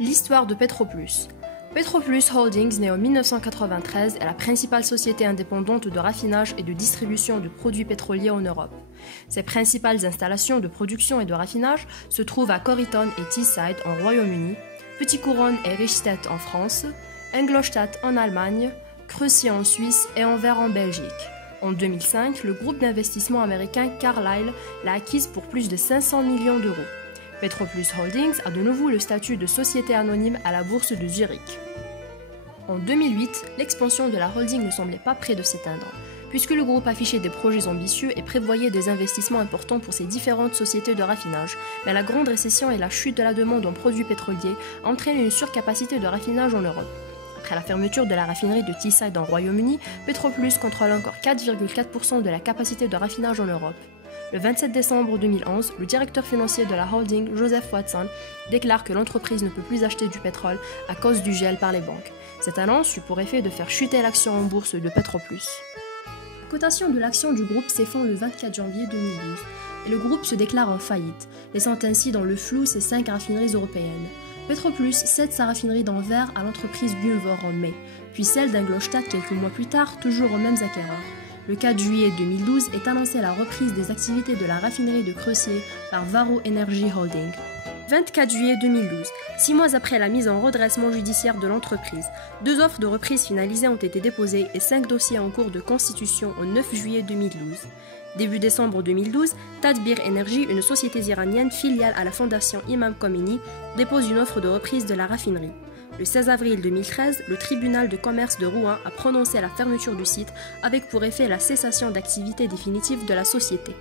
L'histoire de Petroplus. Petroplus Holdings, née en 1993, est la principale société indépendante de raffinage et de distribution de produits pétroliers en Europe. Ses principales installations de production et de raffinage se trouvent à Corryton et Teesside en Royaume-Uni, Petit Couronne et Richtstedt en France, Ingolstadt en Allemagne, Crecy en Suisse et Anvers en Belgique. En 2005, le groupe d'investissement américain Carlyle l'a acquise pour plus de 500 millions d'euros. Petroplus Holdings a de nouveau le statut de société anonyme à la bourse de Zurich. En 2008, l'expansion de la holding ne semblait pas près de s'éteindre, puisque le groupe affichait des projets ambitieux et prévoyait des investissements importants pour ses différentes sociétés de raffinage, mais la grande récession et la chute de la demande en produits pétroliers entraînent une surcapacité de raffinage en Europe. Après la fermeture de la raffinerie de Teesside en Royaume-Uni, Petroplus contrôle encore 4,4% de la capacité de raffinage en Europe. Le 27 décembre 2011, le directeur financier de la holding, Joseph Watson, déclare que l'entreprise ne peut plus acheter du pétrole à cause du gel par les banques. Cette annonce eut pour effet de faire chuter l'action en bourse de Petroplus. La cotation de l'action du groupe s'effondre le 24 janvier 2012 et le groupe se déclare en faillite, laissant ainsi dans le flou ses 5 raffineries européennes. Petroplus cède sa raffinerie d'Anvers à l'entreprise Gunvor en mai, puis celle d'Ingolstadt quelques mois plus tard, toujours aux mêmes acquéreurs. Le 4 juillet 2012 est annoncée la reprise des activités de la raffinerie de Crecy par Varo Energy Holding. 24 juillet 2012, 6 mois après la mise en redressement judiciaire de l'entreprise, 2 offres de reprise finalisées ont été déposées et 5 dossiers en cours de constitution au 9 juillet 2012. Début décembre 2012, Tadbir Energy, une société iranienne filiale à la fondation Imam Khomeini, dépose une offre de reprise de la raffinerie. Le 16 avril 2013, le tribunal de commerce de Rouen a prononcé la fermeture du site avec pour effet la cessation d'activité définitive de la société.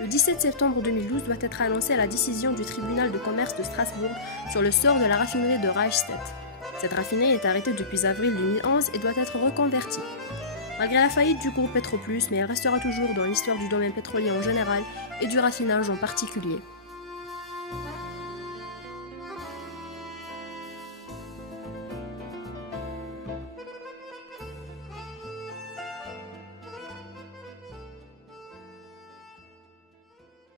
Le 17 septembre 2012 doit être annoncée la décision du tribunal de commerce de Strasbourg sur le sort de la raffinerie de Reichstedt. Cette raffinerie est arrêtée depuis avril 2011 et doit être reconvertie. Malgré la faillite du groupe Petroplus, mais elle restera toujours dans l'histoire du domaine pétrolier en général et du raffinage en particulier.